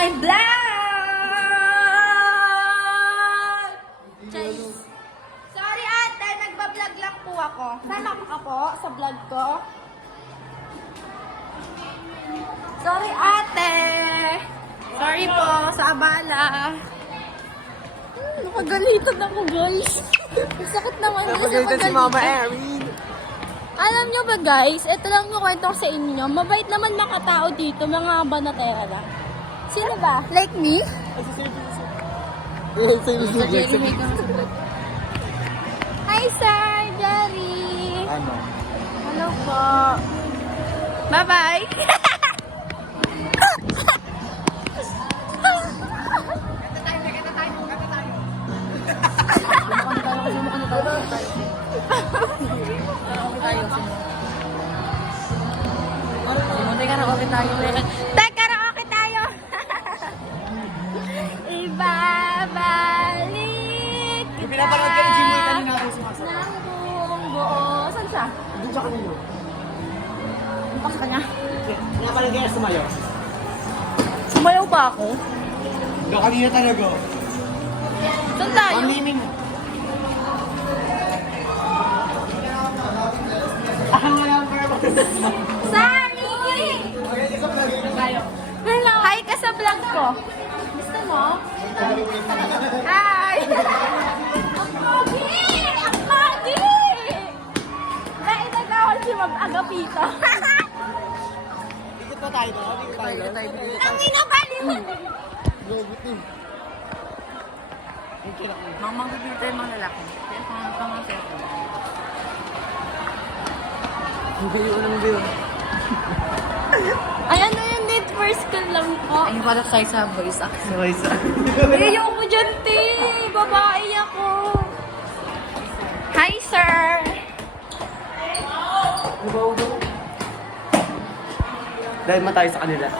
my vlog! Chase. Sorry ate, nagbablog lang po ako. Sama ka po sa vlog ko. Sorry ate. Sorry po sa abala. Nakagalitan ako guys. Sakit naman guys. Napagalitan si Mama Erin. Alam nyo ba guys, ito lang yung kwento ko sa inyo. Mabait naman mga tao dito, mga banatera lang. Sino ba? Like me? Hi Sir Jerry! Ano? Hello po. Bye-bye! Teka, karaoke tayo. Ibabalik kita Pinapanood ka ni Jimmy kanina ako sumasayaw. ng buong buo. Saan siya? Doon siya kanino. Ano sa kanya? Pinapanood ka na sumayaw. Sumayaw ba ako? Doon kanina talaga. Saan tayo? Pamliming mo. Sorry! Hello! Hi ka sa vlog ko. Gusto mo? Hi! Ang pogi! Ang pogi! Naitagawal si mag-agapito. Ikot pa tayo ba? Ikot tayo. Ang inabali mo! Mamang bibili tayo mga lalaki. Kaya pangangkaya ko. Hindi yun ang view. Ay, ano yung date first ko lang po? Ay, wala tayo sa voice acting. Ayoko dyan, te. Babae ako. Hi, sir. Dahil matay sa kanila.